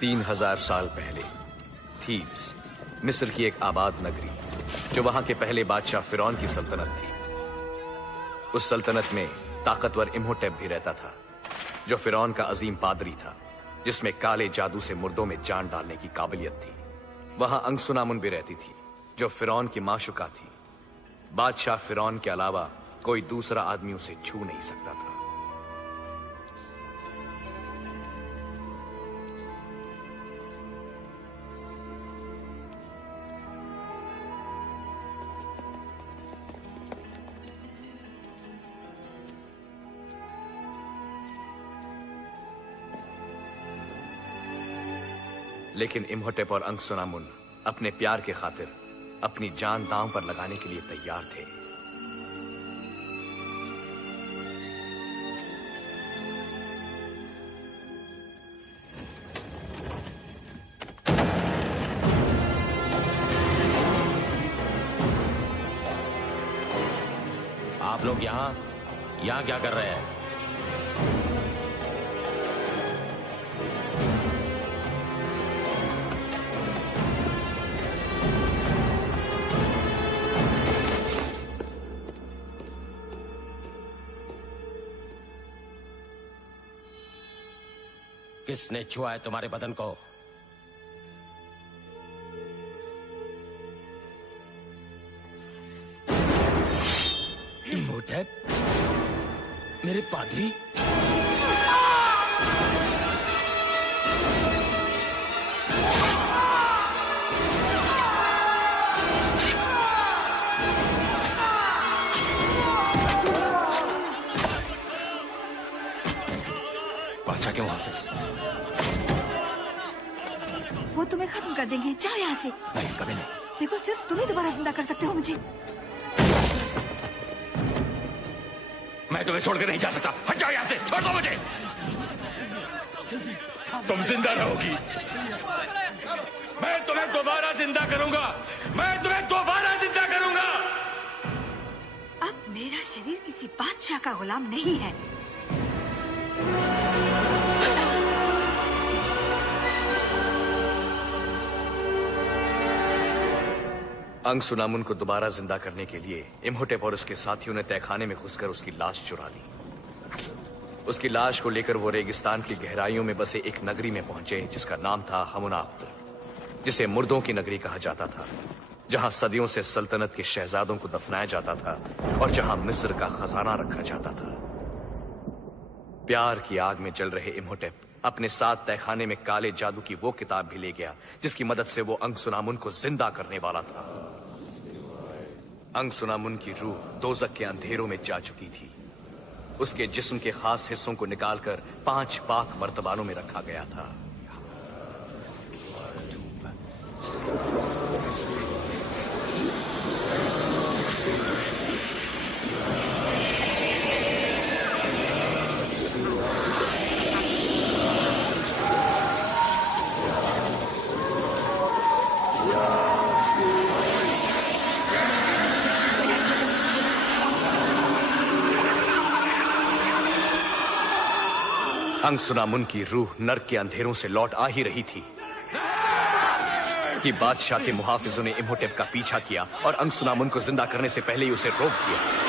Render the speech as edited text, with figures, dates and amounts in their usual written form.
3000 साल पहले थीब्स, मिस्र की एक आबाद नगरी, जो वहां के पहले बादशाह फिरौन की सल्तनत थी। उस सल्तनत में ताकतवर इम्होटेप भी रहता था, जो फिरौन का अजीम पादरी था, जिसमें काले जादू से मुर्दों में जान डालने की काबिलियत थी। वहां अंगसुनामुन भी रहती थी, जो फिरौन की माशुका थी। बादशाह फिरौन के अलावा कोई दूसरा आदमी उसे छू नहीं सकता था। लेकिन इम्होटेप और अंगसुनामुन अपने प्यार के खातिर अपनी जान दांव पर लगाने के लिए तैयार थे। आप लोग यहां क्या कर रहे हैं? किसने छुआ है तुम्हारे बदन को? इम्होटेप, मेरे पादरी। बादशाह के मुहाफिज, वो तुम्हें खत्म कर देंगे। जाओ यहाँ से। नहीं, कभी नहीं। देखो, सिर्फ तुम ही दोबारा जिंदा कर सकते हो मुझे। मैं तुम्हें छोड़कर नहीं जा सकता। हट जाओ यहाँ से, छोड़ दो मुझे। तुम जिंदा रहोगी। मैं तुम्हें दोबारा जिंदा करूंगा। मैं तुम्हें दोबारा जिंदा करूंगा। अब मेरा शरीर किसी बादशाह का गुलाम नहीं है। अंगसुनामुन को दोबारा जिंदा करने के लिए इम्होटेप और उसके साथियों ने तहखाने में घुसकर उसकी लाश चुरा ली। उसकी लाश को लेकर वो रेगिस्तान की गहराइयों में बसे एक नगरी में पहुंचे, जिसका नाम था हमुनाप्त, जिसे मुर्दों की नगरी कहा जाता था, जहां सदियों से सल्तनत के शहजादों को दफनाया जाता था और जहां मिस्र का खजाना रखा जाता था। प्यार की आग में जल रहे इम्होटेप अपने साथ तहखाने में काले जादू की वो किताब भी ले गया, जिसकी मदद से वो अंगसुनामुन को जिंदा करने वाला था। अंगसुनामुन की रूह दोज़ख के अंधेरों में जा चुकी थी। उसके जिस्म के खास हिस्सों को निकालकर 5 पाक मर्तबानों में रखा गया था। अंगसुनामुन की रूह नर्क के अंधेरों से लौट आ ही रही थी कि बादशाह के मुहाफिजों ने इम्होटेप का पीछा किया और अंगसुनामुन को जिंदा करने से पहले ही उसे रोक दिया।